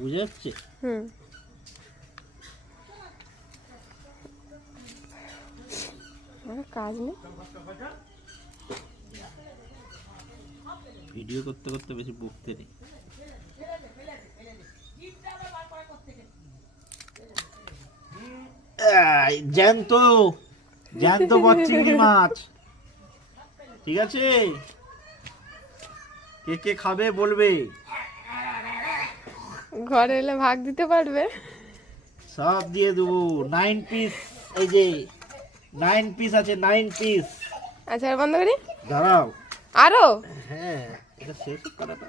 বুঝে যাচ্ছে? কাজ নেই, ভিডিও করতে করতে বেশি বকতে নেই। জ্যান্ত জ্যান্ত চিংড়ি মাছ, ঠিক আছে? কে কে খাবে বলবে, ঘরে এলে ভাগ দিতে পারবে। সব দিয়ে দেবো। 9 পিস, এই যে 9 পিস আছে, 9 পিস। আচ্ছা, আর বন্ধ করি, দাঁড়াও। আরো হ্যাঁ, এটা শেষ করা না।